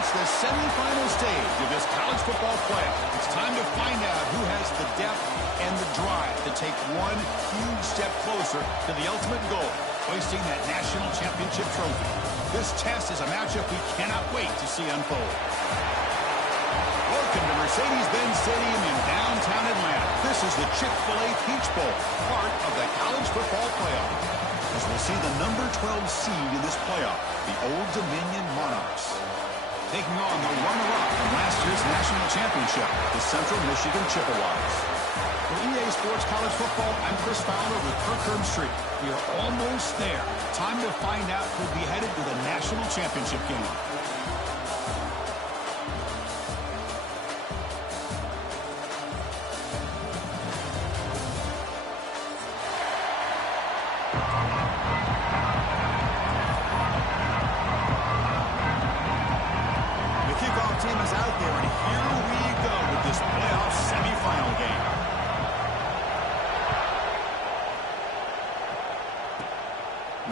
reached the semifinal stage of this college football playoff. It's time to find out who has the depth and the drive to take one huge step closer to the ultimate goal, hoisting that national championship trophy. This test is a matchup we cannot wait to see unfold. Welcome to Mercedes-Benz Stadium in downtown Atlanta. This is the Chick-fil-A Peach Bowl, part of the college football playoff. As we'll see the number 12 seed in this playoff, the Old Dominion Monarchs, taking on the runner-up from last year's national championship, the Central Michigan Chippewas. For EA Sports College Football, I'm Chris Fowler with Kirk Herbstreit. We are almost there. Time to find out who'll be headed to the national championship game. Team is out there, and here we go with this playoff semifinal game.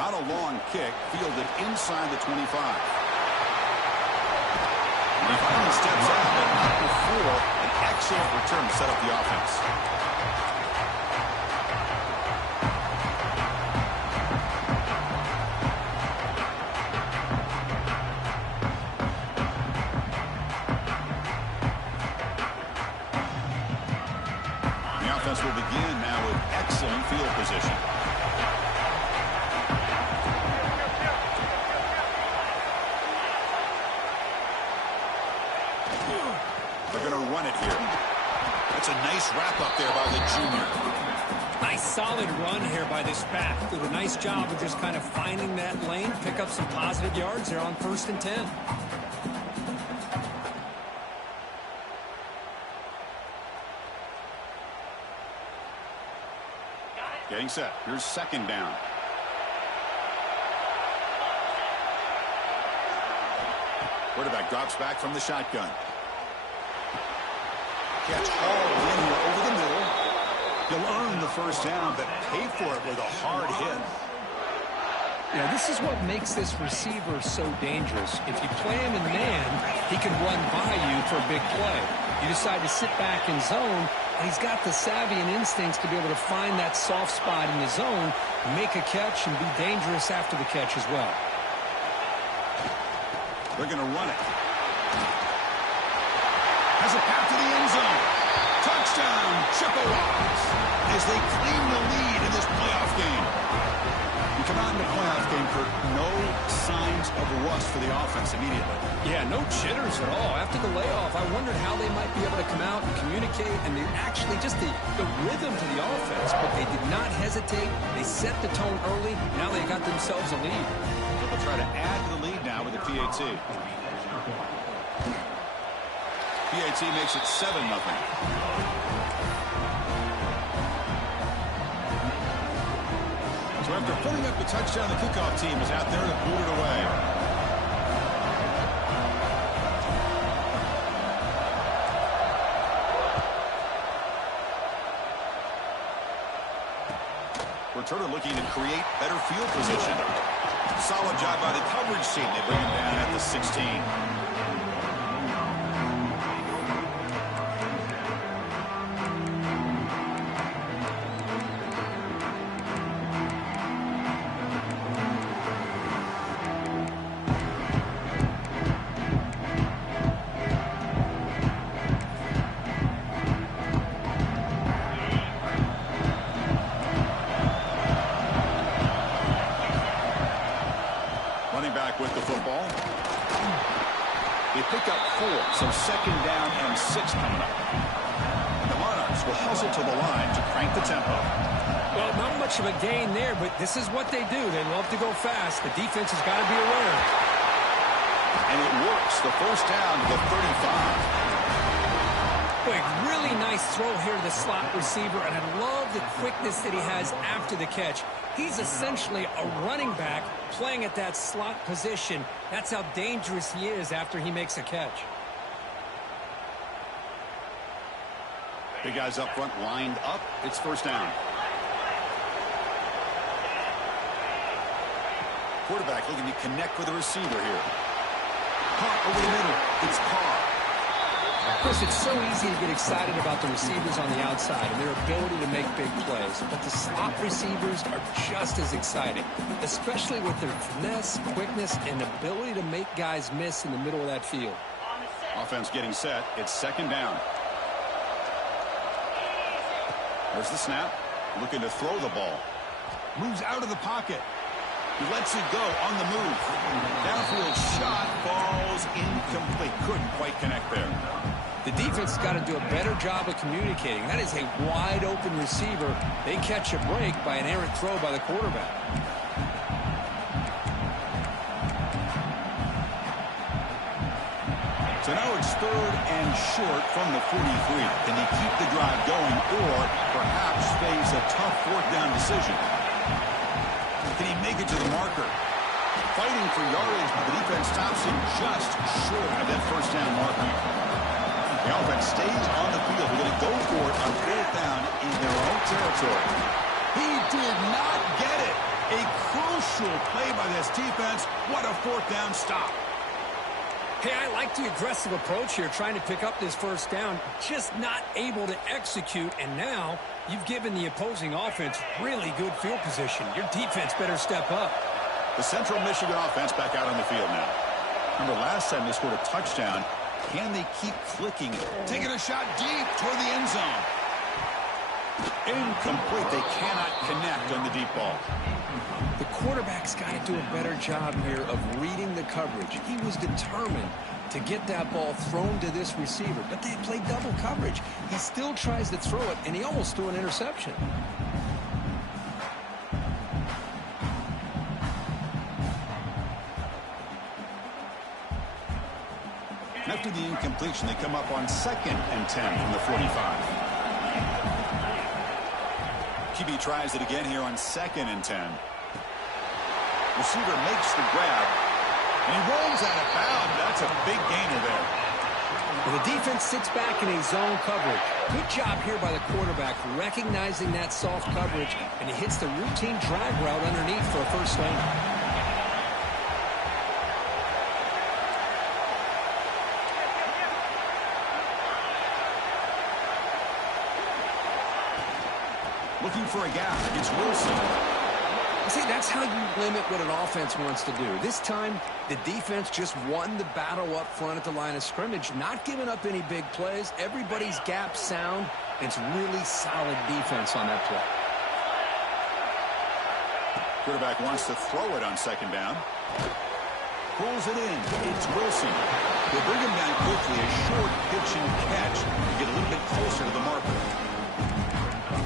Not a long kick, fielded inside the 25. And he finally steps out, but not before an excellent return to set up the offense. Will begin now with excellent field position. They're going to run it here. That's a nice wrap up there by the junior. Nice solid run here by this back. Did a nice job of just kind of finding that lane, pick up some positive yards there on 1st and 10. Getting set. Here's 2nd down. Quarterback drops back from the shotgun. Catch hauled in here over the middle. He'll earn the 1st down, but pay for it with a hard hit. Yeah, this is what makes this receiver so dangerous. If you play him in man, he can run by you for a big play. You decide to sit back in zone, and he's got the savvy and instincts to be able to find that soft spot in the zone, make a catch, and be dangerous after the catch as well. They're going to run it. Has a path to the end zone. Touchdown, Chippewas, as they claim the lead in this playoff game. You come out in the playoff game for no signs of rust for the offense immediately. Yeah, no jitters at all. After the layoff, I wondered how they might be able to come out and communicate, and they actually just the rhythm to the offense, but they did not hesitate. They set the tone early. Now they got themselves a lead. So they'll try to add to the lead now with the PAT. PAT makes it 7-0. So after putting up the touchdown, the kickoff team is out there to boot it away. Returner looking to create better field position. Solid job by the coverage team. They bring him down at the 16. With the football. They pick up 4, so 2nd down and 6 coming up. And the Monarchs will hustle to the line to crank the tempo. Well, not much of a gain there, but this is what they do. They love to go fast. The defense has got to be aware. And it works. The 1st down to the 35. Boy, really nice throw here to the slot receiver, and I love the quickness that he has after the catch. He's essentially a running back playing at that slot position. That's how dangerous he is after he makes a catch. Big guys up front lined up. It's 1st down. Quarterback looking to connect with the receiver here. Caught over the middle. It's Carr. Chris, it's so easy to get excited about the receivers on the outside and their ability to make big plays, but the slot receivers are just as exciting, especially with their finesse, quickness, and ability to make guys miss in the middle of that field. Offense getting set. It's second down. There's the snap. Looking to throw the ball. Moves out of the pocket. He lets it go on the move. Downfield shot falls incomplete. Couldn't quite connect there. The defense has got to do a better job of communicating. That is a wide-open receiver. They catch a break by an errant throw by the quarterback. So now it's third and short from the 43. Can they keep the drive going or perhaps face a tough fourth down decision? Can he make it to the marker? Fighting for yardage, but the defense stops him just short of that first down marker. The offense stays on the field. They're going to go for it on fourth down in their own territory. He did not get it. A crucial play by this defense. What a fourth down stop. Hey, I like the aggressive approach here, trying to pick up this first down, just not able to execute, and now you've given the opposing offense really good field position. Your defense better step up. The Central Michigan offense back out on the field now. Remember last time they scored a touchdown. Can they keep clicking? Taking a shot deep toward the end zone. Incomplete. They cannot connect on the deep ball. The quarterback's got to do a better job here of reading the coverage. He was determined to get that ball thrown to this receiver, but they played double coverage. He still tries to throw it, and he almost threw an interception. After the incompletion, they come up on second and 10 from the 45. QB tries it again here on second and 10. Receiver makes the grab, and he rolls out of bounds. That's a big gainer there. Well, the defense sits back in a zone coverage. Good job here by the quarterback, recognizing that soft coverage, and he hits the routine drag route underneath for a first down. Looking for a gap. It's Wilson. See, that's how you limit what an offense wants to do. This time, the defense just won the battle up front at the line of scrimmage, not giving up any big plays. Everybody's gap sound. It's really solid defense on that play. Quarterback wants to throw it on second down. Pulls it in. It's Wilson. They'll bring him down quickly. A short pitch and catch to get a little bit closer to the marker.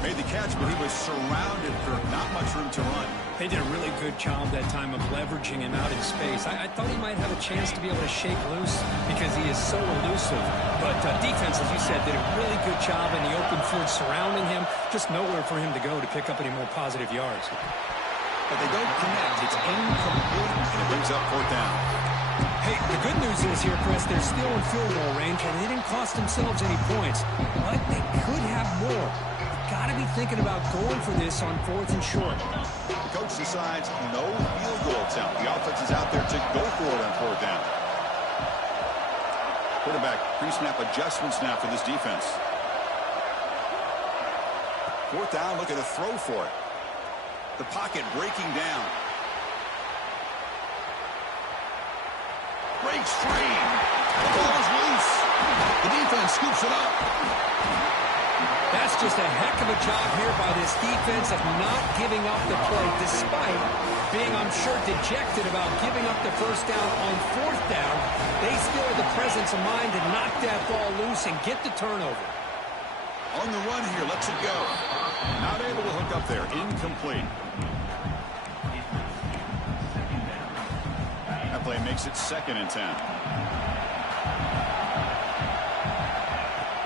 Made the catch, but he was surrounded for not much room to run. They did a really good job that time of leveraging him out in space. I thought he might have a chance to be able to shake loose because he is so elusive. But defense, as you said, did a really good job in the open field surrounding him. Just nowhere for him to go to pick up any more positive yards. But they don't connect. It's incomplete, and it brings up fourth down. Hey, the good news is here, Chris, they're still in field goal range, and they didn't cost themselves any points. But they could have more. Got to be thinking about going for this on fourth and short. The coach decides no field goal attempt. The offense is out there to go for it on fourth down. Quarterback pre-snap adjustments now for this defense. Fourth down, looking to throw for it. The pocket breaking down. Breaks free. The ball is loose. The defense scoops it up. That's just a heck of a job here by this defense of not giving up the play, despite being, I'm sure, dejected about giving up the first down on fourth down. They still have the presence of mind to knock that ball loose and get the turnover. On the run here, lets it go. Not able to hook up there. Incomplete. That play makes it second and 10.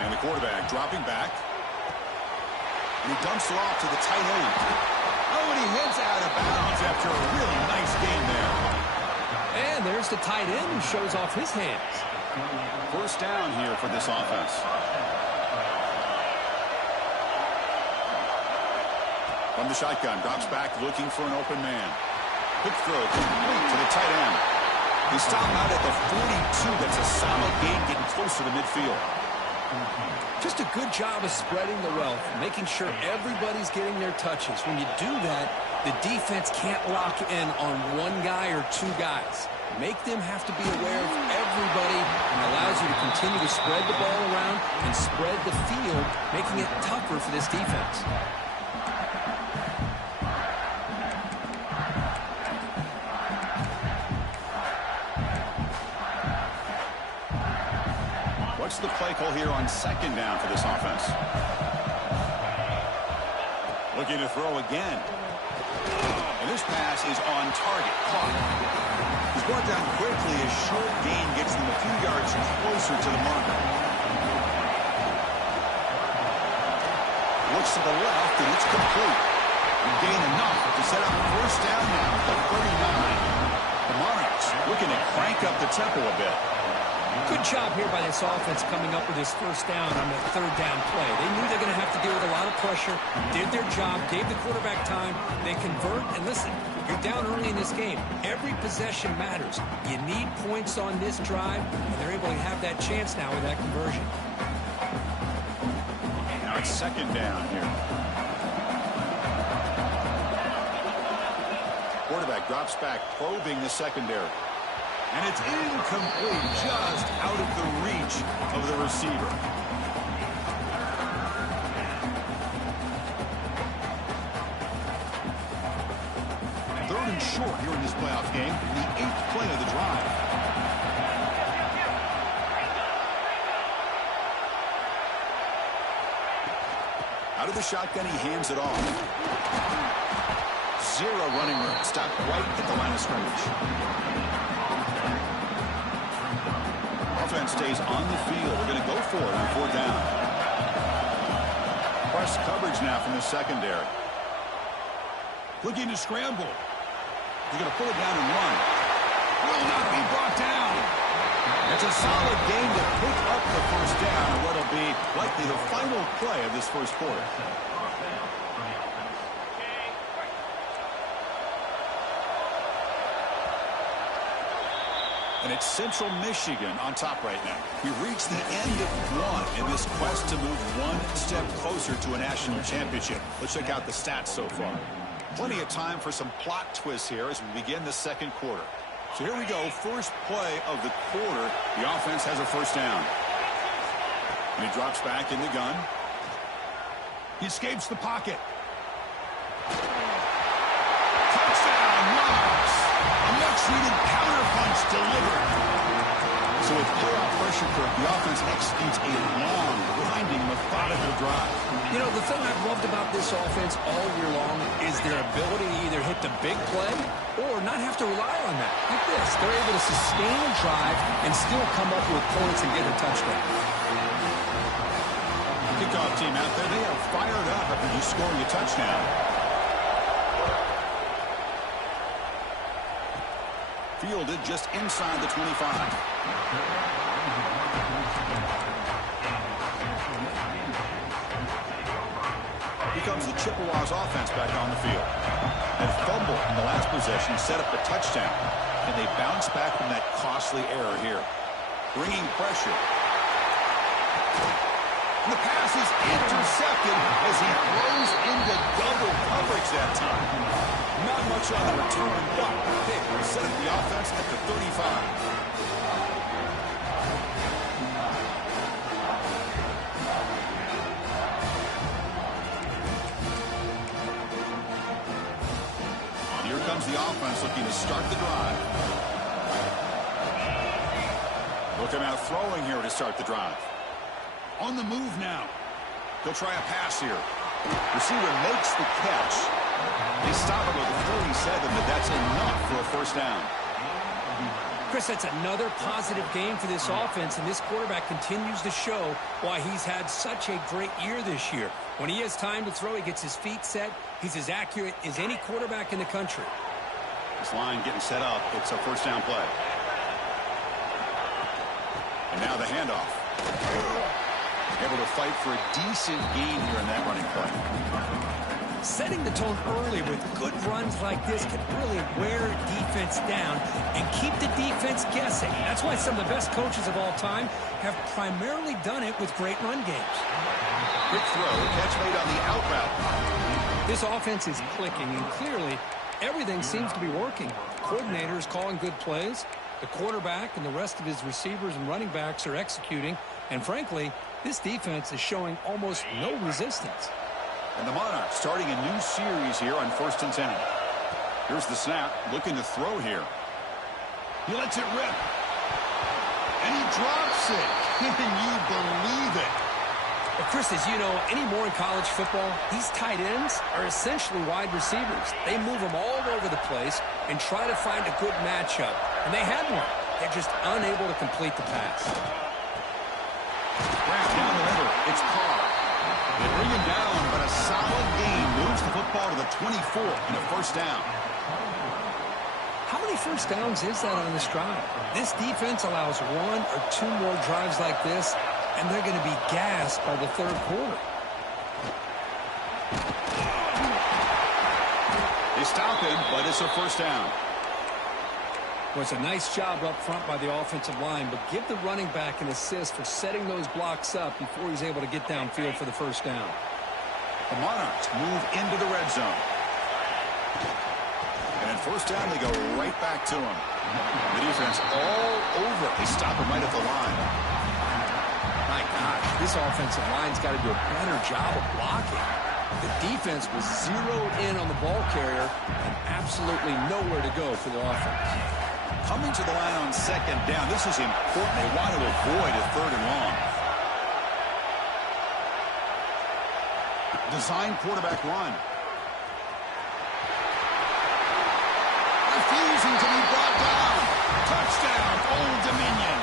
And the quarterback dropping back. And he dumps it off to the tight end. Oh, and he heads out of bounds after a really nice game there. And there's the tight end who shows off his hands. First down here for this offense. From the shotgun, drops back looking for an open man. Quick throw complete to the tight end. They stop out at the 42. That's a solid gain getting closer to midfield. Just a good job of spreading the wealth, making sure everybody's getting their touches. When you do that, the defense can't lock in on one guy or two guys. Make them have to be aware of everybody, and allows you to continue to spread the ball around and spread the field, making it tougher for this defense. What's the play call here on second down for this offense? Looking to throw again. And this pass is on target. Caught. He's brought down quickly. A short gain gets them a few yards closer to the marker. Looks to the left, and it's complete. And gain enough to set up first down now at the 39. The Monarchs looking to crank up the tempo a bit. Good job here by this offense coming up with this first down on the third down play. They knew they're going to have to deal with a lot of pressure, did their job, gave the quarterback time. They convert, and listen, you're down early in this game. Every possession matters. You need points on this drive, and they're able to have that chance now with that conversion. Now it's second down here. Quarterback drops back, probing the secondary. And it's incomplete, just out of the reach of the receiver. Third and short here in this playoff game, the 8th play of the drive. Out of the shotgun, he hands it off. Zero running room, stopped right at the line of scrimmage. Offense stays on the field. They're going to go for it on fourth down. Press coverage now from the secondary. Looking to scramble. He's going to pull it down and run. Will not be brought down. It's a solid gain to pick up the first down on what will be likely the final play of this first quarter. And it's Central Michigan on top right now. We've reached the end of one in this quest to move one step closer to a national championship. Let's check out the stats so far. Plenty of time for some plot twists here as we begin the second quarter. So here we go, first play of the quarter. The offense has a first down. And he drops back in the gun. He escapes the pocket. Touchdown, Monarchs! A much-needed counter punch delivered. So with playoff pressure curve, the offense executes a long, grinding, methodical drive. You know, the thing I've loved about this offense all year long is their ability to either hit the big play or not have to rely on that. Like this, they're able to sustain a drive and still come up with points and get a touchdown. Kickoff team out there, they are fired up after just scoring a touchdown. Fielded just inside the 25. Here comes the Chippewas offense back on the field. That fumble in the last possession set up the touchdown. And they bounce back from that costly error here. Bringing pressure. And the pass is intercepted as he throws into double coverage that time. Not much on the return, but they set up the offense at the 35. Here comes the offense looking to start the drive. Looking out throwing here to start the drive. On the move now. He'll try a pass here. Receiver makes the catch. They stop him with a 37, but that's enough for a first down. Chris, that's another positive game for this offense, and this quarterback continues to show why he's had such a great year this year. When he has time to throw, he gets his feet set. He's as accurate as any quarterback in the country. This line getting set up. It's a first down play. And now the handoff. Able to fight for a decent gain here in that running play. Setting the tone early with good runs like this can really wear a defense down and keep the defense guessing. That's why some of the best coaches of all time have primarily done it with great run games. Quick throw, catch made on the out route. This offense is clicking, and clearly everything seems to be working. Coordinators calling good plays. The quarterback and the rest of his receivers and running backs are executing. And frankly, this defense is showing almost no resistance. And the Monarchs starting a new series here on 1st and 10. Here's the snap, looking to throw here. He lets it rip. And he drops it. Can you believe it? Well, Chris, as you know, anymore in college football, these tight ends are essentially wide receivers. They move them all over the place and try to find a good matchup. And they had one. They're just unable to complete the pass. Wrapped down the middle. It's Carr. They bring him down, but a solid gain moves the football to the 24 and a first down. How many first downs is that on this drive? This defense allows 1 or 2 more drives like this, and they're going to be gassed by the third quarter. They stop him, but it's a first down. Well, it's a nice job up front by the offensive line, but give the running back an assist for setting those blocks up before he's able to get downfield for the first down. The Monarchs move into the red zone. And first down, they go right back to him. The defense all over. They stop him right at the line. My gosh, this offensive line's got to do a better job of blocking. The defense was zeroed in on the ball carrier and absolutely nowhere to go for the offense. Coming to the line on second down. This is important. They want to avoid a 3rd and long. Design quarterback run. Refusing to be brought down. Touchdown, Old Dominion.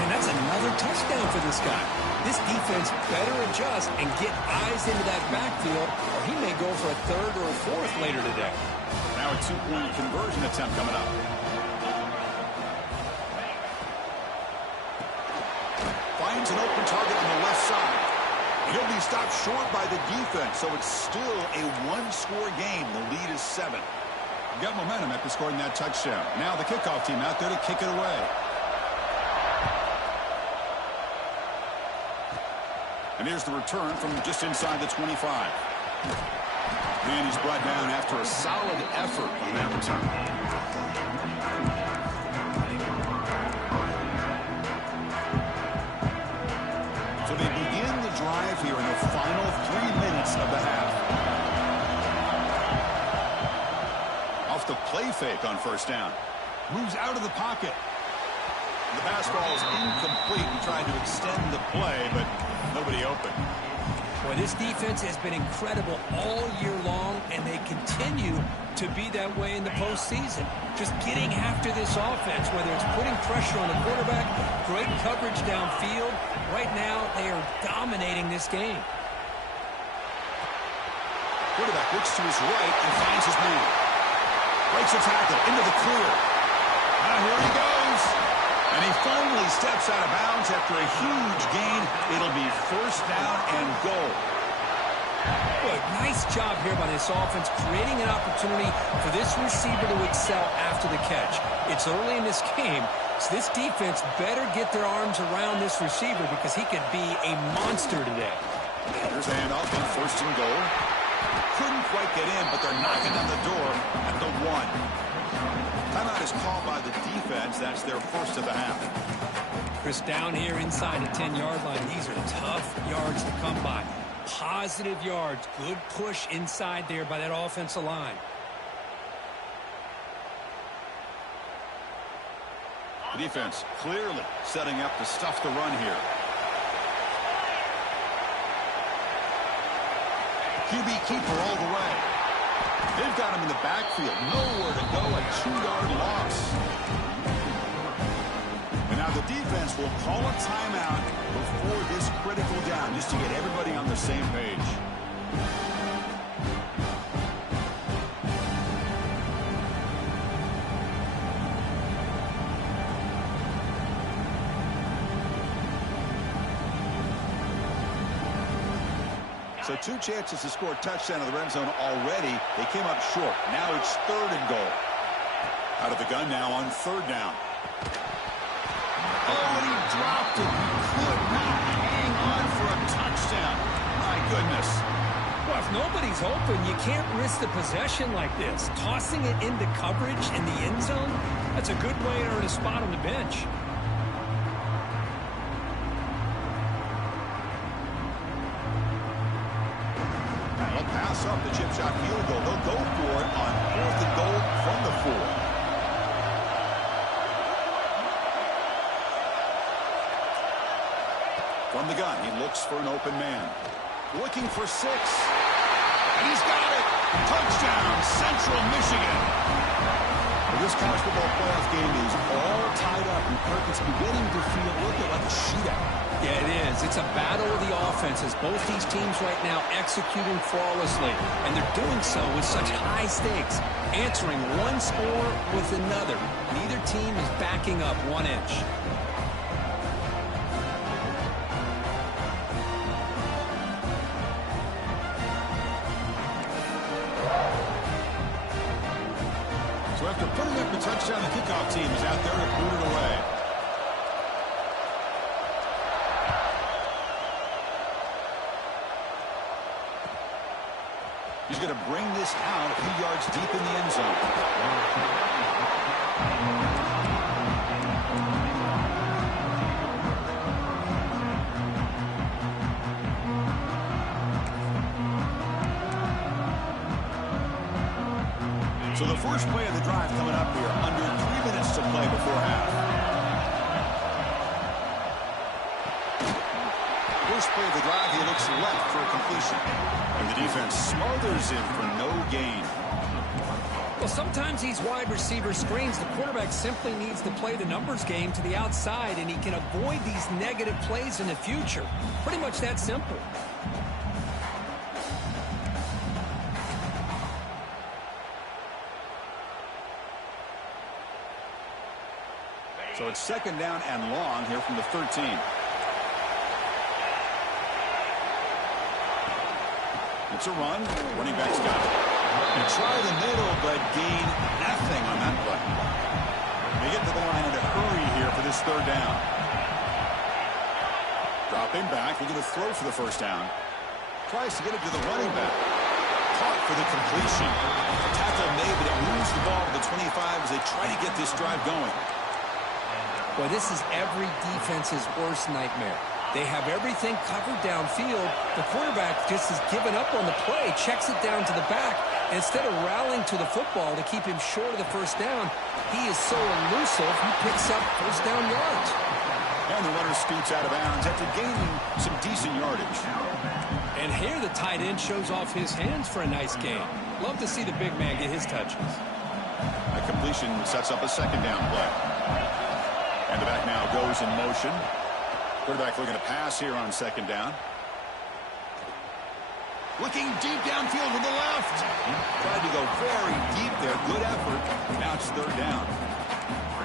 And that's another touchdown for this guy. This defense better adjust and get eyes into that backfield, or he may go for a 3rd or a 4th later today. Now a 2-point conversion attempt coming up. Finds an open target on the left side. He'll be stopped short by the defense, so it's still a 1-score game. The lead is 7. Got momentum after scoring that touchdown. Now the kickoff team out there to kick it away. And here's the return from just inside the 25. And he's brought down after a solid effort on that return. So they begin the drive here in the final 3 minutes of the half. Off the play fake on first down. Moves out of the pocket. The pass ball is incomplete and tried to extend the play, but nobody open. Boy, this defense has been incredible all year long, and they continue to be that way in the postseason. Just getting after this offense, whether it's putting pressure on the quarterback, great coverage downfield. Right now, they are dominating this game. Quarterback looks to his right and finds his man. Breaks a tackle into the clear. Now here he goes. And he finally steps out of bounds after a huge gain. It'll be first down and goal. Boy, nice job here by this offense, creating an opportunity for this receiver to excel after the catch. It's early in this game, so this defense better get their arms around this receiver because he could be a monster today. Here's a handoff on first and goal. Couldn't quite get in, but they're knocking on the door at the 1. Timeout is called by the defense. That's their first of the half. Chris, down here inside the 10-yard line, these are tough yards to come by. Positive yards. Good push inside there by that offensive line. The defense clearly setting up to stuff the run here. QB keeper all the way. They've got him in the backfield. Nowhere to go. A 2-yard loss. And now the defense will call a timeout before this critical down just to get everybody on the same page. So 2 chances to score a touchdown in the red zone already. They came up short. Now it's 3rd and goal. Out of the gun now on 3rd down. Oh, and he dropped it. He could not hang on for a touchdown. My goodness. Well, if nobody's open, you can't risk the possession like this. Tossing it into coverage in the end zone, that's a good way to earn a spot on the bench. They'll pass up the chip shot field goal. They'll go for it on 4th and goal from the 4. From the gun, he looks for an open man. Looking for 6. And he's got it. Touchdown, Central Michigan. Well, this college football playoff game is all tied up. And Kirk, it's beginning to feel a little bit like a shootout. Yeah, it is. It's a battle of the offenses. Both these teams right now executing flawlessly. And they're doing so with such high stakes. Answering one score with another. Neither team is backing up 1 inch. So after putting up the touchdown, the kickoff team is out there to boot it away. He's going to bring this out a few yards deep in the end zone. So the first play of the drive coming up here, under 3 minutes to play before half. First play of the drive, he looks left for a completion. And the defense smothers him for no gain. Well, sometimes these wide receiver screens, the quarterback simply needs to play the numbers game to the outside, and he can avoid these negative plays in the future. Pretty much that simple. So it's 2nd down and long here from the 13. It's a run. Running back's got it. And try the middle, but gain nothing on that play. They get to the line in a hurry here for this 3rd down. Dropping back, looking to throw for the 1st down. Tries to get it to the running back. Caught for the completion. A tackle made, but it moves the ball to the 25 as they try to get this drive going. Well, this is every defense's worst nightmare. They have everything covered downfield. The quarterback just has given up on the play, checks it down to the back. Instead of rallying to the football to keep him short of the 1st down, he is so elusive, he picks up 1st down yards. And the runner scoots out of bounds after gaining some decent yardage. And here the tight end shows off his hands for a nice gain. Love to see the big man get his touches. A completion sets up a 2nd down play. And the back now goes in motion. Quarterback looking to pass here on 2nd down. Looking deep downfield to the left. Tried to go very deep there. Good effort. Now it's 3rd down.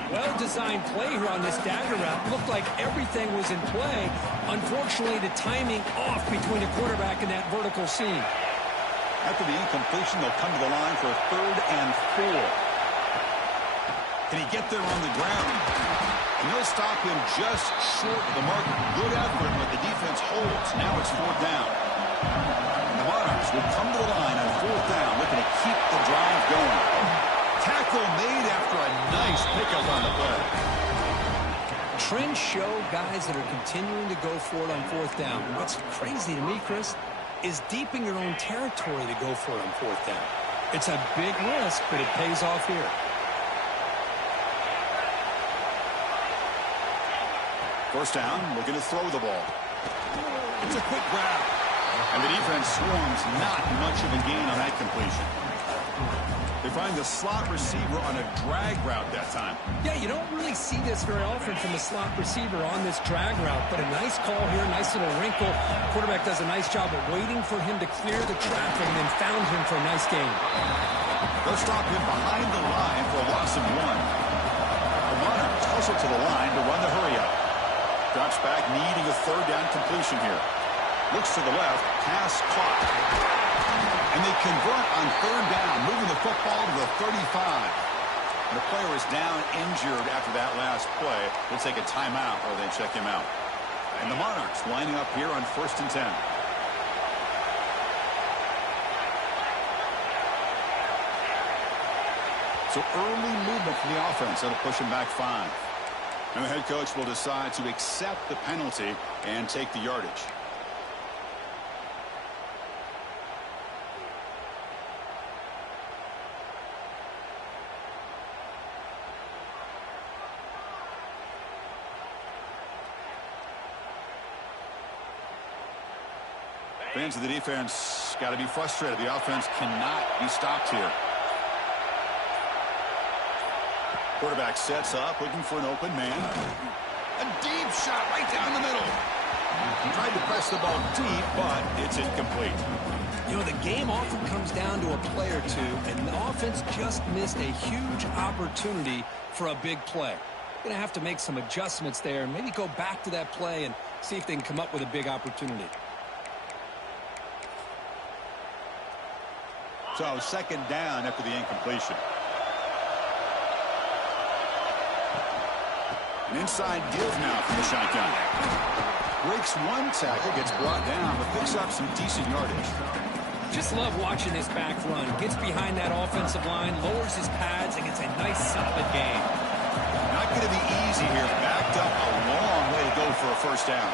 Well-designed play here on this dagger route. Looked like everything was in play. Unfortunately, the timing off between the quarterback and that vertical seam. After the incompletion, they'll come to the line for a 3rd and 4. Can he get there on the ground? And they'll stop him just short of the mark. Good effort, but the defense holds. Now it's 4th down. And the Monarchs will come to the line on 4th down, looking to keep the drive going. Tackle made after a nice pickup on the play. Trends show guys that are continuing to go for it on 4th down. What's crazy to me, Chris, is deep in your own territory to go for it on 4th down. It's a big risk, but it pays off here. First down, looking to throw the ball. It's a quick grab. And the defense swarms, not much of a gain on that completion. They find the slot receiver on a drag route that time. Yeah, you don't really see this very often from the slot receiver on this drag route, but a nice call here, nice little wrinkle. Quarterback does a nice job of waiting for him to clear the traffic and then found him for a nice gain. They'll stop him behind the line for a loss of 1. The Monarchs hustle to the line to run the hurry up. Drops back, needing a 3rd down completion here. Looks to the left. Pass caught. And they convert on third down, moving the football to the 35. The player is down injured after that last play. We'll take a timeout while they check him out. And the Monarchs lining up here on 1st and 10. So early movement from the offense. That'll push him back 5. And the head coach will decide to accept the penalty and take the yardage. Fans of the defense got to be frustrated. The offense cannot be stopped here. Quarterback sets up, looking for an open man. A deep shot right down the middle. He tried to press the ball deep, but it's incomplete. You know, the game often comes down to a play or two, and the offense just missed a huge opportunity for a big play. Going to have to make some adjustments there, and maybe go back to that play and see if they can come up with a big opportunity. So 2nd down after the incompletion. An inside give now from the shotgun. Breaks one tackle, gets brought down, but picks up some decent yardage. Just love watching this back run. Gets behind that offensive line, lowers his pads, and gets a nice solid gain. Not going to be easy here. Backed up a long way to go for a 1st down.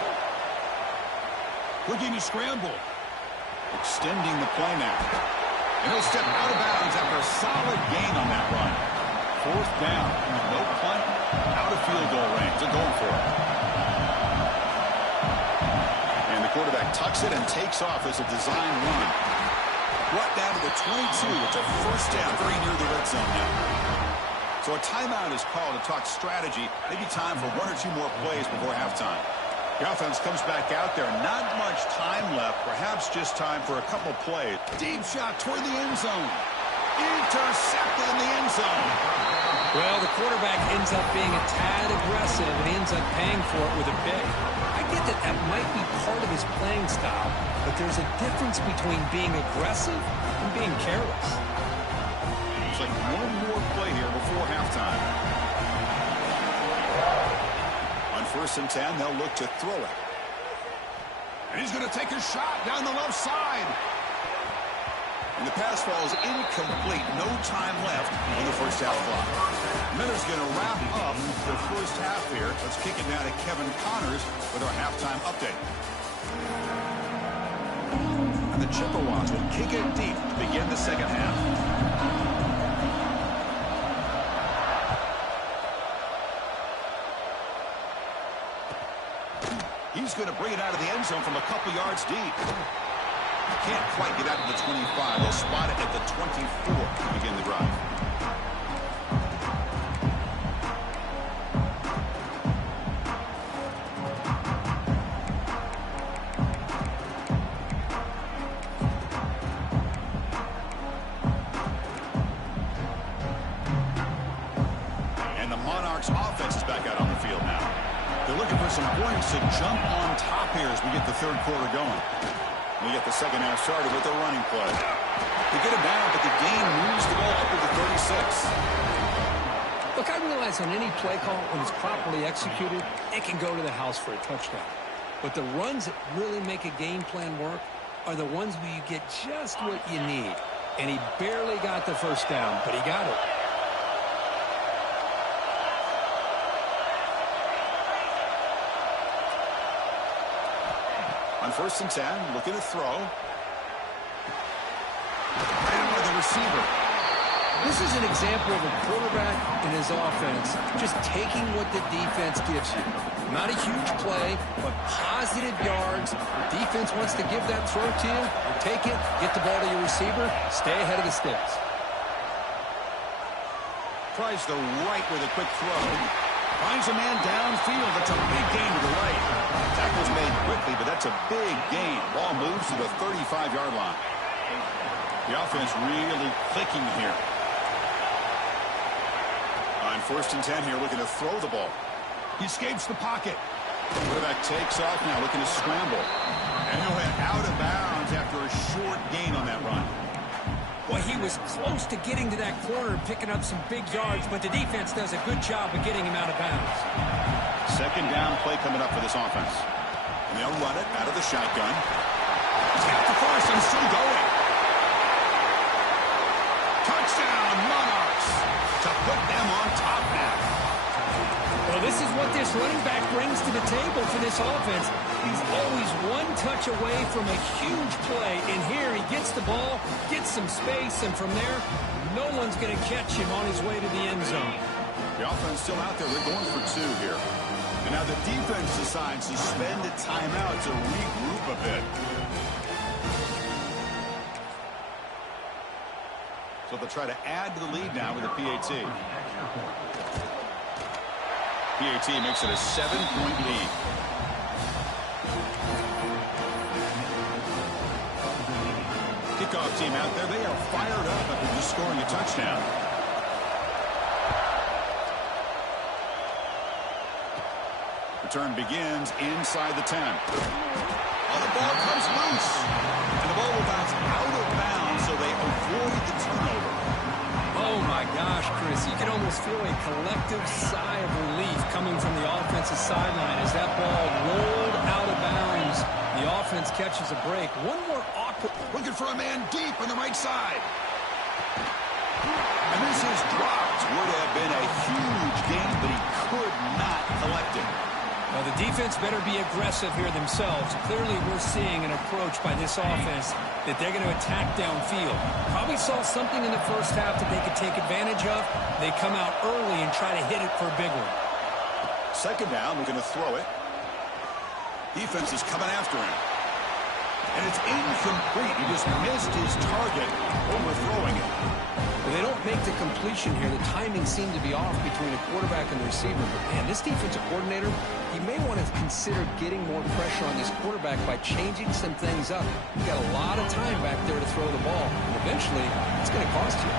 Looking to scramble. Extending the play now. And he'll step out of bounds after a solid gain on that run. 4th down. No punt. Out of field goal range. They're going for it. And the quarterback tucks it and takes off as a design run. Brought down to the 22. It's a 1st down very near the red zone now. So a timeout is called to talk strategy. Maybe time for 1 or 2 more plays before halftime. The offense comes back out there. Not much time left. Perhaps just time for a couple plays. Deep shot toward the end zone. Intercepted in the end zone. Well, the quarterback ends up being a tad aggressive and ends up paying for it with a pick. I get that that might be part of his playing style, but there's a difference between being aggressive and being careless. It's like one more play here before halftime. On 1st and 10, they'll look to throw it. And he's going to take a shot down the left side. And the pass falls incomplete. No time left on the 1st half clock. Miller's going to wrap up the 1st half here. Let's kick it now to Kevin Connors with our halftime update. And the Chippewas will kick it deep to begin the 2nd half. He's going to bring it out of the end zone from a couple yards deep. Can't quite get out to the 25. They'll spot it at the 24 to begin the drive. And the Monarchs offense is back out on the field now. They're looking for some points to jump on top here as we get the 3rd quarter going. We get the 2nd half started with a running play. They get it down, but the gain moves the ball up to the 36. Look, I realize on any play call, when it's properly executed, it can go to the house for a touchdown. But the runs that really make a game plan work are the ones where you get just what you need. And he barely got the 1st down, but he got it. On 1st and 10, looking to throw. And by the receiver. This is an example of a quarterback and his offense just taking what the defense gives you. Not a huge play, but positive yards. The defense wants to give that throw to you. You take it, get the ball to your receiver, stay ahead of the sticks. Tries the right with a quick throw. Finds a man downfield. That's a big gain to the right. Tackle's made quickly, but that's a big gain. Ball moves to the 35-yard line. The offense really clicking here. On 1st and 10 here, looking to throw the ball. He escapes the pocket. Quarterback takes off now, looking to scramble. And he went out of bounds after a short gain on that run. Well, he was close to getting to that corner and picking up some big yards, but the defense does a good job of getting him out of bounds. Second down play coming up for this offense. And they'll run it out of the shotgun. He's got the first and still going. Touchdown, Monarchs, to put them on top now. Well, this is what this running back brings to the table for this offense. He's always one touch away from a huge play. And here he gets the ball, gets some space, and from there, no one's going to catch him on his way to the end zone. The offense still out there. They're going for two here. And now the defense decides to spend a timeout to regroup a bit. So they'll try to add to the lead now with a PAT. PAT makes it a 7-point lead. Kickoff team out there. They are fired up after just scoring a touchdown. Return begins inside the 10. Oh, the ball comes loose. And the ball will bounce out of bounds, so they avoid the turnover. Oh, my gosh, Chris. You can almost feel a collective sigh of relief coming from the offensive sideline as that ball rolled out of bounds. The offense catches a break. One more awkward. Looking for a man deep on the right side. And this is dropped. Would have been a huge gain, but he could not collect it. Well, the defense better be aggressive here themselves. Clearly, we're seeing an approach by this offense that they're going to attack downfield. Probably saw something in the first half that they could take advantage of. They come out early and try to hit it for a big one. Second down, they're going to throw it. Defense is coming after him. And it's incomplete. He just missed his target, overthrowing it. Well, they don't make the completion here. The timing seemed to be off between a quarterback and the receiver. But, man, this defensive coordinator, he may want to consider getting more pressure on this quarterback by changing some things up. You've got a lot of time back there to throw the ball. And eventually, it's going to cost you.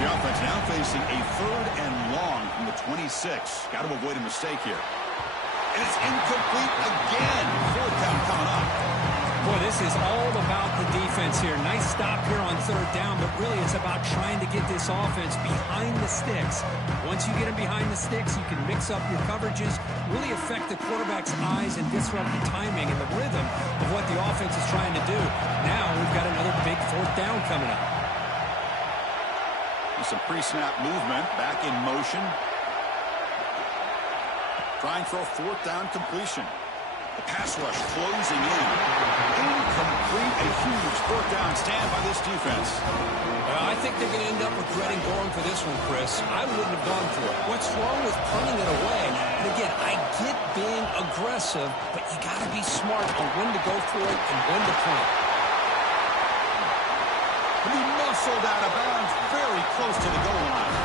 The offense now facing a third and long from the 26. Got to avoid a mistake here. And it's incomplete again. Fourth down coming up. Boy, this is all about the defense here. Nice stop here on third down, but really it's about trying to get this offense behind the sticks. Once you get them behind the sticks, you can mix up your coverages, really affect the quarterback's eyes and disrupt the timing and the rhythm of what the offense is trying to do. Now we've got another big fourth down coming up. Some pre-snap movement, back in motion. Trying for a fourth down completion. The pass rush closing in. Incomplete, a huge fourth down stand by this defense. I think they're going to end up regretting going for this one, Chris. I wouldn't have gone for it. What's wrong with punting it away? And again, I get being aggressive, but you got to be smart on when to go for it and when to punt. He muscled out of bounds very close to the goal line.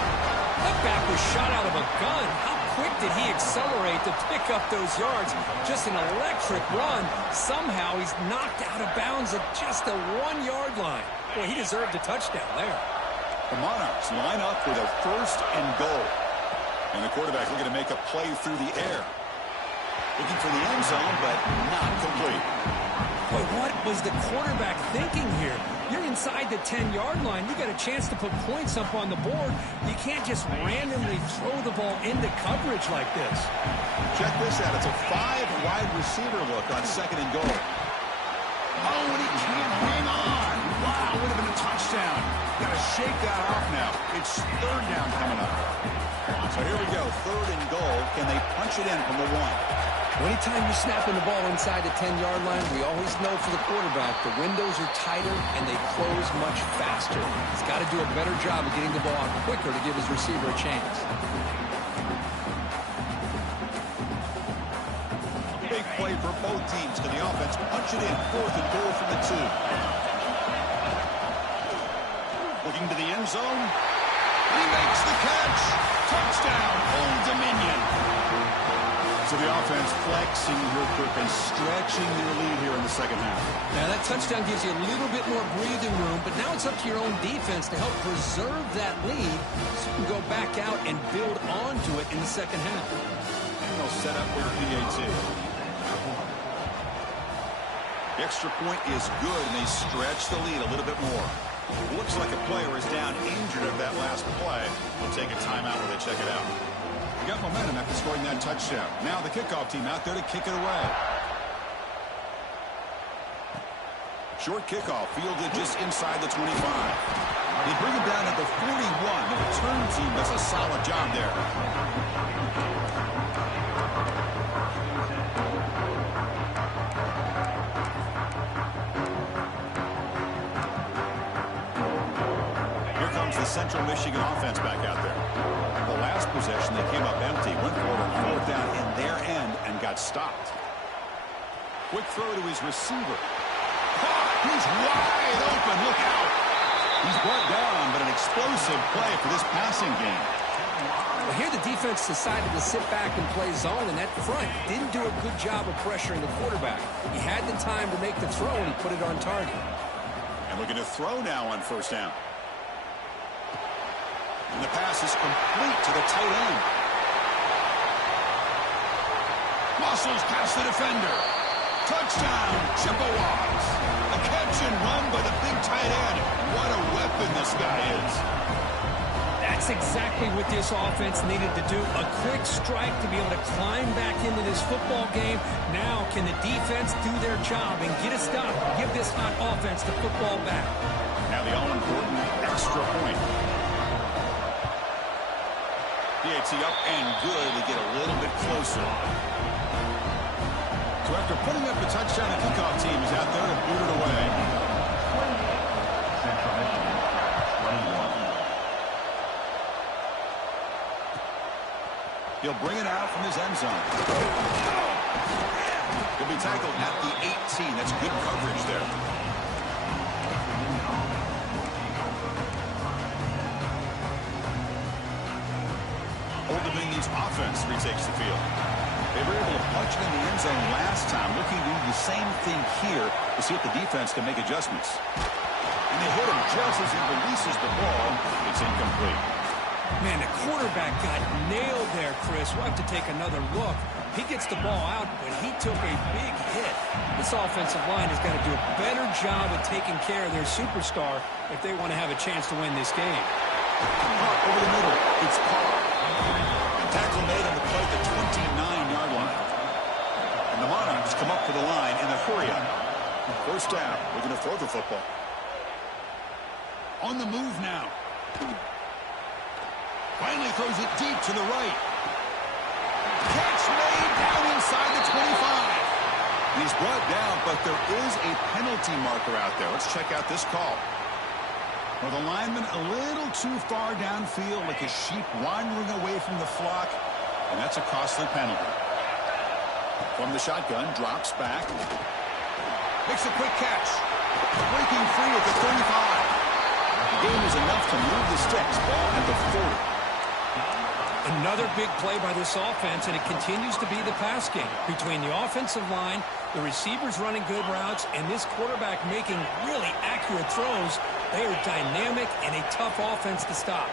That back was shot out of a gun. How quick did he accelerate to pick up those yards? Just an electric run. Somehow he's knocked out of bounds at just the 1 yard line. Boy, he deserved a touchdown there. The Monarchs line up with a first and goal. And the quarterback looking to make a play through the air. Looking for the end zone, but not complete. Boy, what was the quarterback thinking here? You're inside the 10-yard line. You got a chance to put points up on the board. You can't just randomly throw the ball into coverage like this. Check this out. It's a 5-wide receiver look on second and goal. Oh, and he can't hang on. Wow, would have been a touchdown. Got to shake that off now. It's third down coming up. So here we go. Third and goal. Can they punch it in from the 1? Anytime you're snapping the ball inside the 10-yard line, we always know for the quarterback the windows are tighter and they close much faster. He's got to do a better job of getting the ball out quicker to give his receiver a chance. Big play for both teams. Can the offense punch it in? Fourth and goal from the 2. Looking to the end zone. He makes the catch. Touchdown, Old Dominion. So the offense flexing here quick and stretching their lead here in the second half. Now that touchdown gives you a little bit more breathing room, but now it's up to your own defense to help preserve that lead so you can go back out and build onto it in the second half. And they'll set up with a PAT. The extra point is good, and they stretch the lead a little bit more. Looks like a player is down injured of that last play. We'll take a timeout while they check it out. We got momentum after scoring that touchdown. Now the kickoff team out there to kick it away. Short kickoff fielded just inside the 25. They bring it down at the 41. The return team does a solid job there. Here comes the Central Michigan offense back out there. The last possession, they came up empty, went for it on fourth down in their end and got stopped. Quick throw to his receiver. He's wide open. Look out. He's brought down, but an explosive play for this passing game. Well, here the defense decided to sit back and play zone, and that front didn't do a good job of pressuring the quarterback. He had the time to make the throw, and he put it on target. And looking to throw now on first down. And the pass is complete to the tight end. Muscles past the defender. Touchdown, Chippewas. A catch and run by the big tight end. What a weapon this guy is. That's exactly what this offense needed to do. A quick strike to be able to climb back into this football game. Now can the defense do their job and get a stop, give this hot offense the football back. Now the all-important extra point. PAT up and good to get a little bit closer. So after putting up the touchdown, the kickoff team is out there to boot it away. He'll bring it out from his end zone. He'll be tackled at the 18. That's good coverage there. Old Dominion's offense retakes the field. They were able to punch it in the end zone last time, looking to do the same thing here to see if the defense can make adjustments. And they hit him just as he releases the ball. It's incomplete. Man, the quarterback got nailed there, Chris. We'll have to take another look. He gets the ball out, but he took a big hit. This offensive line has got to do a better job of taking care of their superstar if they want to have a chance to win this game. Over the middle, it's Carr. Tackle made on the play at the 29-yard line. And the Monarchs come up to the line in a hurry-up. First down. We're going to throw the football. On the move now. Finally throws it deep to the right. Catch made down inside the 25. He's brought down, but there is a penalty marker out there. Let's check out this call. Well, the lineman a little too far downfield, like a sheep wandering away from the flock, and that's a costly penalty. From the shotgun, drops back. Makes a quick catch. Breaking free at the 35. The game is enough to move the sticks. Ball at the 40. Another big play by this offense, and it continues to be the pass game. Between the offensive line, the receivers running good routes, and this quarterback making really accurate throws, they are dynamic and a tough offense to stop.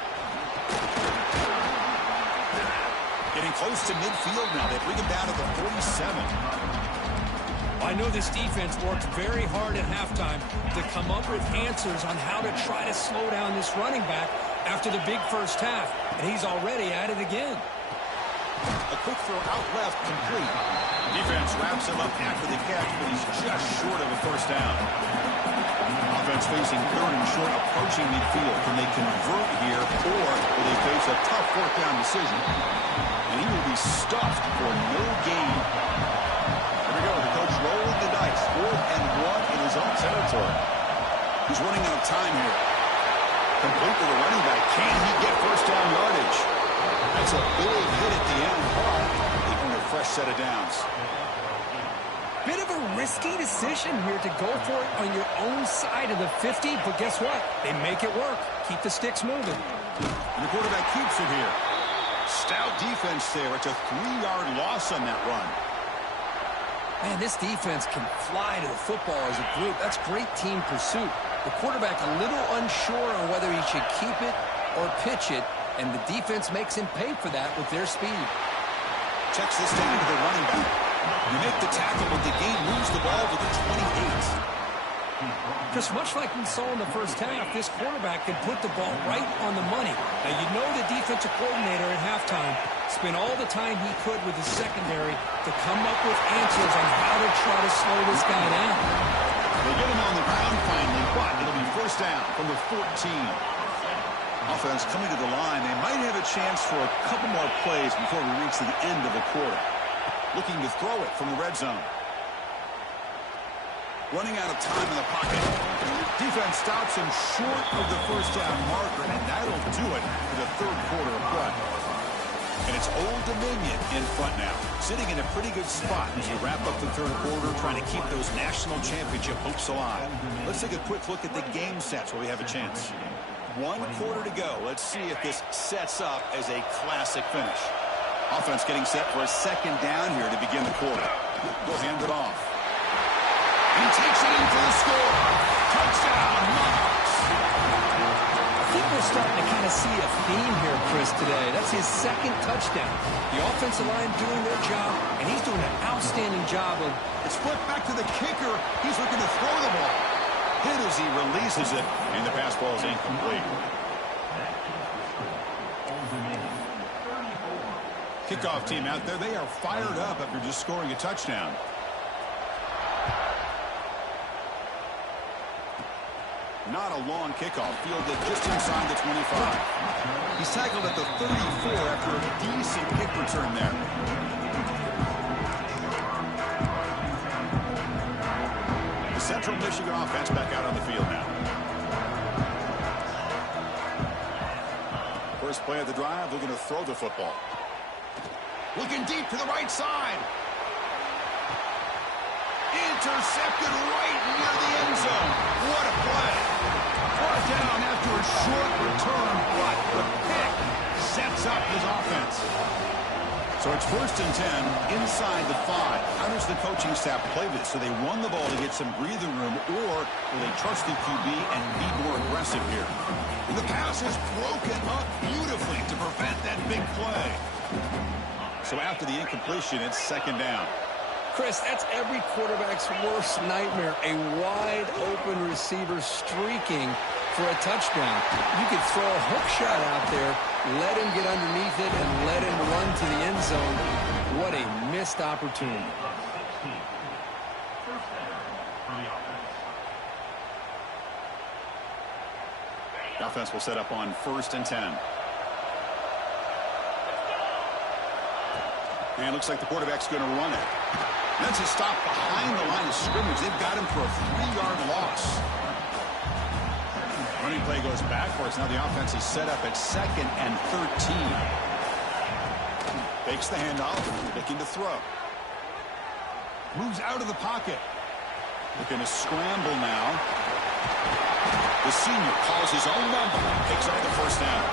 Getting close to midfield now. They bring him down to the 47. I know this defense worked very hard at halftime to come up with answers on how to try to slow down this running back after the big first half, and he's already at it again. A quick throw out left, complete. Defense wraps him up after the catch, but he's just short of a first down. Offense facing third and short, approaching midfield. Can they convert here, or will they face a tough fourth down decision? And he will be stuffed for no gain. Here we go, the coach rolling the dice. 4th and 1 in his own territory. He's running out of time here. Complete to the running back. Can he get first down yardage? That's a big hit at the end. They earn a fresh set of downs. Bit of a risky decision here to go for it on your own side of the 50, but guess what? They make it work. Keep the sticks moving. And the quarterback keeps it here. Stout defense there. It's a 3-yard loss on that run. Man, this defense can fly to the football as a group. That's great team pursuit. The quarterback a little unsure on whether he should keep it or pitch it, and the defense makes him pay for that with their speed. Checks this down to the running back. You make the tackle, but the game moves the ball to the 28. Just much like we saw in the first half, this quarterback can put the ball right on the money. Now, you know the defensive coordinator at halftime spent all the time he could with his secondary to come up with answers on how to try to slow this guy down. They get him on the ground finally, but it'll be first down from the 14. Offense coming to the line. They might have a chance for a couple more plays before we reach the end of the quarter. Looking to throw it from the red zone. Running out of time in the pocket. Defense stops him short of the first down marker, and that'll do it for the third quarter of play. And it's Old Dominion in front now, sitting in a pretty good spot as you wrap up the third quarter, trying to keep those national championship hopes alive. Let's take a quick look at the game sets where we have a chance. 1 quarter to go. Let's see if this sets up as a classic finish. Offense getting set for a second down here to begin the quarter. We'll hand it off. And he takes it in for the score. Touchdown, Monarchs. I think we're starting to kind of see a theme here, Chris, today. That's his second touchdown. The offensive line doing their job, and he's doing an outstanding job of... It's flipped back to the kicker. He's looking to throw the ball. Hit as he releases it, and the pass ball is incomplete. Kickoff team out there, they are fired up after just scoring a touchdown. Not a long kickoff, fielded just inside the 25. He's tackled at the 34 after a decent kick return there. The Central Michigan offense back out on the field now. First play of the drive, looking to throw the football. Looking deep to the right side. Intercepted right near the end zone. What a play. Brought down after a short return, but the pick sets up his offense. So it's first and 10 inside the 5. How does the coaching staff play this? So they run the ball to get some breathing room, or will they trust the QB and be more aggressive here? And the pass is broken up beautifully to prevent that big play. So after the incompletion, it's second down. Chris, that's every quarterback's worst nightmare, a wide-open receiver streaking for a touchdown. You could throw a hook shot out there, let him get underneath it, and let him run to the end zone. What a missed opportunity. The offense will set up on first and 10. And it looks like the quarterback's going to run it. That's a stop behind the line of scrimmage. They've got him for a 3-yard loss. Running play goes backwards. Now the offense is set up at second and 13. Fakes the handoff, looking to throw. Moves out of the pocket. Looking to scramble now. The senior calls his own number and picks up the first down.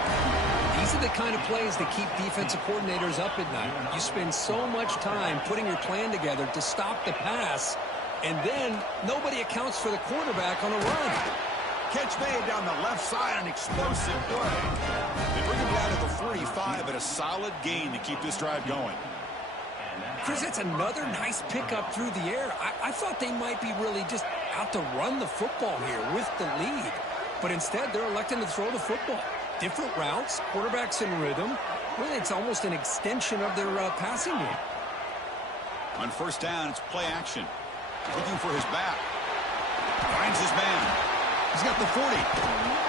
These are the kind of plays that keep defensive coordinators up at night. You spend so much time putting your plan together to stop the pass, and then nobody accounts for the quarterback on a run. Catch made down the left side, an explosive play. They bring him down to the 45, but a solid gain to keep this drive going. Chris, that's another nice pickup through the air. I thought they might be really just out to run the football here with the lead, but instead they're electing to throw the football. Different routes, quarterbacks in rhythm. Really, it's almost an extension of their passing game. On first down, it's play action. Looking for his back. Finds his man. He's got the 40.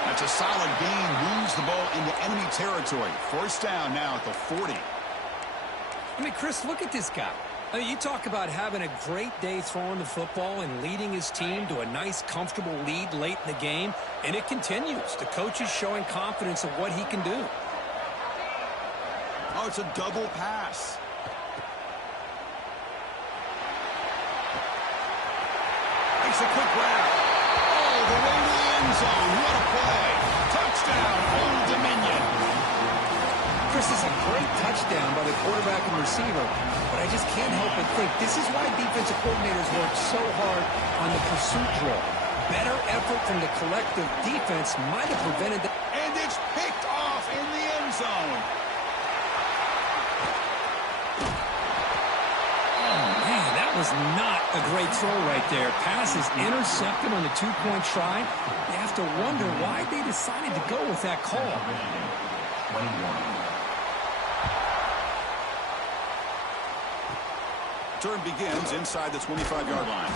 That's a solid gain. Moves the ball into enemy territory. First down now at the 40. I mean, Chris, look at this guy. I mean, you talk about having a great day throwing the football and leading his team to a nice, comfortable lead late in the game, and it continues. The coach is showing confidence of what he can do. Oh, it's a double pass. Makes a quick grab. Oh, the way to the end zone. What a play. Touchdown, Old Dominion. Chris, is a great touchdown by the quarterback and receiver, but I just can't help but think this is why defensive coordinators work so hard on the pursuit drill. Better effort from the collective defense might have prevented the... And it's picked off in the end zone. Oh, man. A great throw right there. Pass is intercepted on the two-point try. You have to wonder why they decided to go with that call. 21. Turn begins inside the 25-yard line.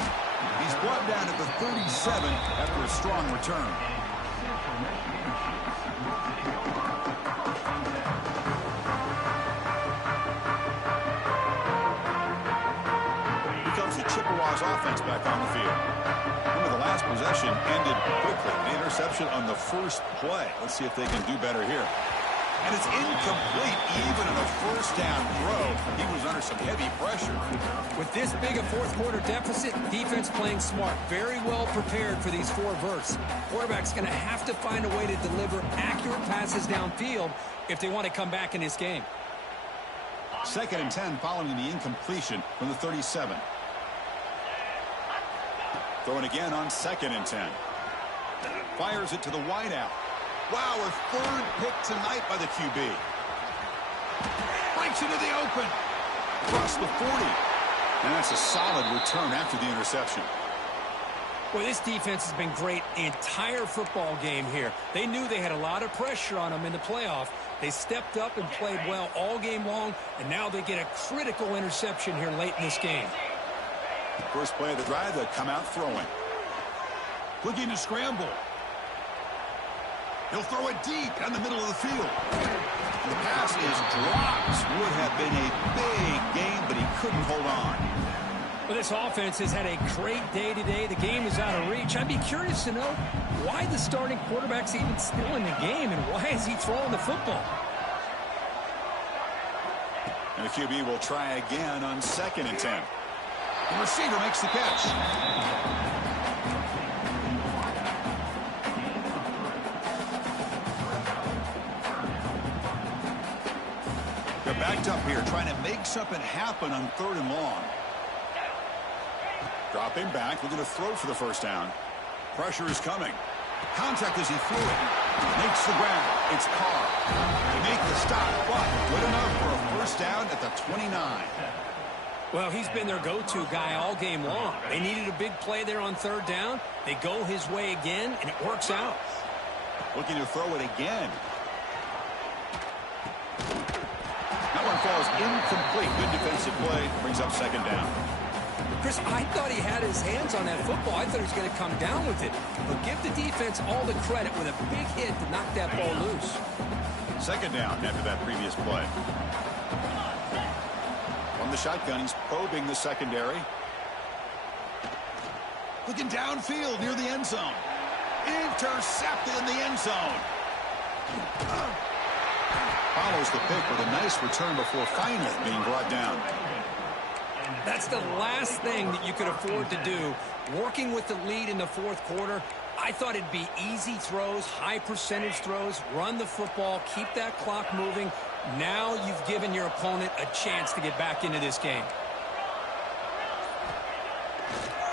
He's brought down at the 37 after a strong return. Here comes the Chippewas offense back on the field. Remember, the last possession ended quickly. The interception on the first play. Let's see if they can do better here. And it's incomplete even in a first down throw. He was under some heavy pressure. With this big a fourth-quarter deficit, defense playing smart. Very well prepared for these four verts. Quarterback's going to have to find a way to deliver accurate passes downfield if they want to come back in this game. 2nd and 10 following the incompletion from the 37. Throwing again on 2nd and 10. Fires it to the wideout. Wow, a third pick tonight by the QB. Breaks into the open. Across the 40. And that's a solid return after the interception. Well, this defense has been great the entire football game here. They knew they had a lot of pressure on them in the playoff. They stepped up and played well all game long, and now they get a critical interception here late in this game. First play of the drive, they'll come out throwing. Looking to scramble. He'll throw it deep down the middle of the field. The pass is dropped. Would have been a big game, but he couldn't hold on. Well, this offense has had a great day today. The game is out of reach. I'd be curious to know why the starting quarterback's even still in the game, and why is he throwing the football? And the QB will try again on 2nd and 10. The receiver makes the catch. They're backed up here, trying to make something happen on 3rd and long. Dropping back, looking to throw for the first down. Pressure is coming. Contact as he threw it. Makes the ground. It's Carr. They make the stop, but good enough for a first down at the 29. Well, he's been their go-to guy all game long. They needed a big play there on 3rd down. They go his way again, and it works out. Looking to throw it again. That one falls incomplete. Good defensive play. Brings up 2nd down. Chris, I thought he had his hands on that football. I thought he was going to come down with it. But give the defense all the credit with a big hit to knock that ball loose. 2nd down after that previous play. From the shotgun, he's probing the secondary. Looking downfield near the end zone. Intercepted in the end zone. Follows the pick with a nice return before finally being brought down. That's the last thing that you could afford to do. Working with the lead in the 4th quarter, I thought it'd be easy throws, high percentage throws, run the football, keep that clock moving. Now you've given your opponent a chance to get back into this game.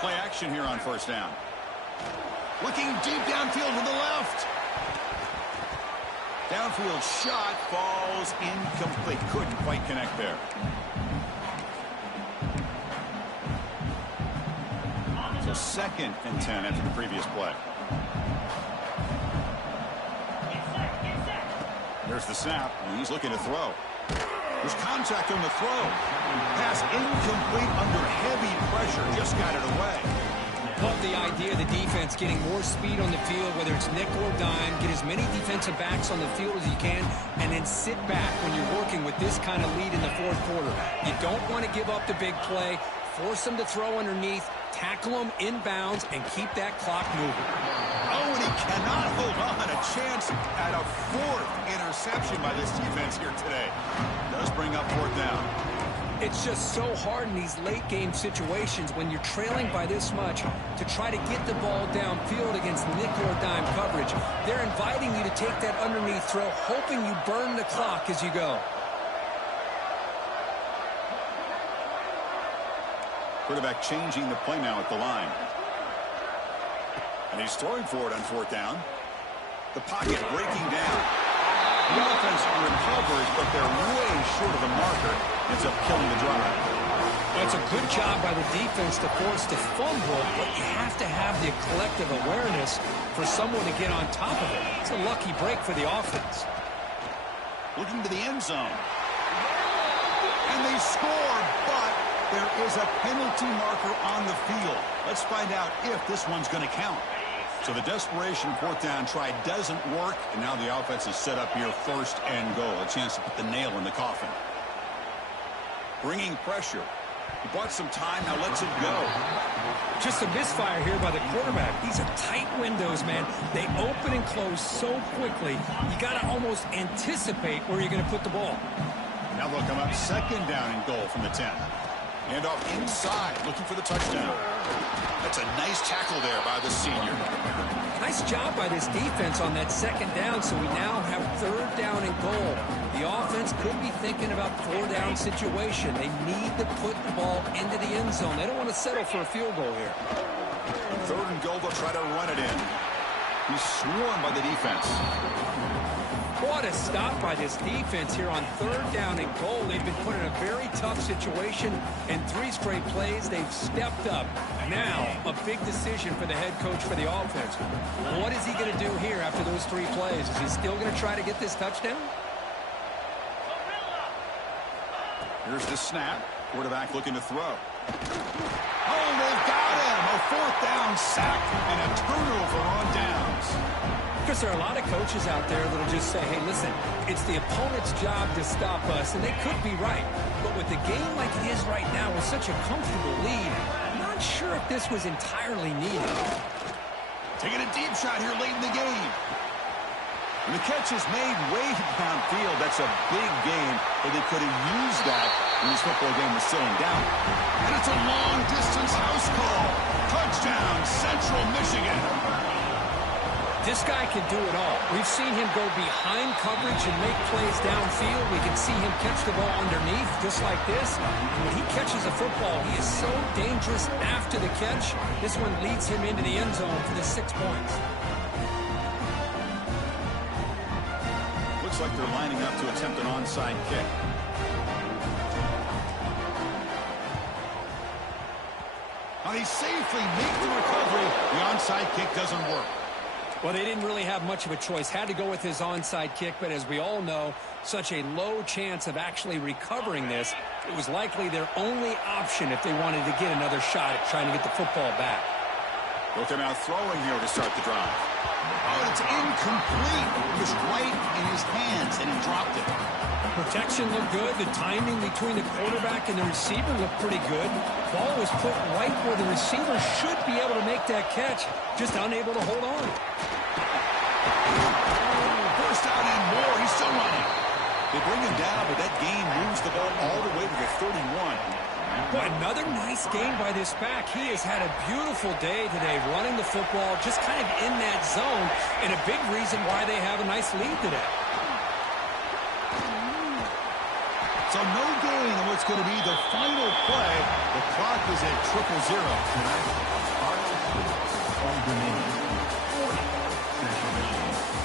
Play action here on 1st down. Looking deep downfield to the left. Downfield shot falls incomplete. Couldn't quite connect there. So 2nd and 10 after the previous play. There's the snap, and he's looking to throw. There's contact on the throw. Pass incomplete under heavy pressure. Just got it away. Love the idea of the defense getting more speed on the field, whether it's nickel or dime. Get as many defensive backs on the field as you can, and then sit back when you're working with this kind of lead in the 4th quarter. You don't want to give up the big play. Force them to throw underneath, tackle them inbounds, and keep that clock moving. Oh, and he cannot hold on. A chance at a 4th interception by this defense here today. Does bring up 4th down. It's just so hard in these late-game situations when you're trailing by this much to try to get the ball downfield against nickel or dime coverage. They're inviting you to take that underneath throw, hoping you burn the clock as you go. Quarterback changing the play now at the line. And he's throwing for it on 4th down. The pocket breaking down. The offense recovers, but they're way short of the marker. Ends up killing the drive. Well, it's a good job by the defense to force the fumble, but you have to have the collective awareness for someone to get on top of it. It's a lucky break for the offense. Looking to the end zone. And they score, but there is a penalty marker on the field. Let's find out if this one's going to count. So the desperation fourth down try doesn't work, and now the offense is set up here first and goal. A chance to put the nail in the coffin. Bringing pressure. He bought some time, now lets it go. Just a misfire here by the quarterback. These are tight windows, man. They open and close so quickly, you got to almost anticipate where you're going to put the ball. Now they'll come up second down and goal from the 10. Hand off inside, looking for the touchdown. That's a nice tackle there by the senior. Nice job by this defense on that second down, so we now have third down and goal. The offense could be thinking about four-down situation. They need to put the ball into the end zone. They don't want to settle for a field goal here. Third and goal, they'll try to run it in. He's swarmed by the defense. What a stop by this defense here on third down and goal. They've been put in a very tough situation. In 3 straight plays, they've stepped up. Now, a big decision for the head coach for the offense. What is he going to do here after those 3 plays? Is he still going to try to get this touchdown? Here's the snap. Quarterback looking to throw. Oh, they've got him. A fourth down sack and a turnover on downs. Because there are a lot of coaches out there that will just say, hey, listen, it's the opponent's job to stop us, and they could be right. But with the game like it is right now with such a comfortable lead, I'm not sure if this was entirely needed. Taking a deep shot here late in the game. And the catch is made way downfield. That's a big game, but they could have used that when this football game was slowing down. And it's a long-distance house call. Touchdown, Central Michigan. This guy can do it all. We've seen him go behind coverage and make plays downfield. We can see him catch the ball underneath just like this. When he catches a football, he is so dangerous after the catch. This one leads him into the end zone for the 6 points. Looks like they're lining up to attempt an onside kick. Now he safely makes the recovery. The onside kick doesn't work. Well, they didn't really have much of a choice. Had to go with his onside kick, but as we all know, such a low chance of actually recovering this. It was likely their only option if they wanted to get another shot at trying to get the football back. They'll come out throwing here to start the drive. Oh, it's incomplete. It was right in his hands, and he dropped it. Protection looked good. The timing between the quarterback and the receiver looked pretty good. Ball was put right where the receiver should be able to make that catch, just unable to hold on. Burst out and more. He's still running. They bring him down, but that gain moves the ball all the way to the 31. Boy, another nice game by this back. He has had a beautiful day today running the football, just kind of in that zone, and a big reason why they have a nice lead today. So no gain on what's going to be the final play. The clock is at 0-0. All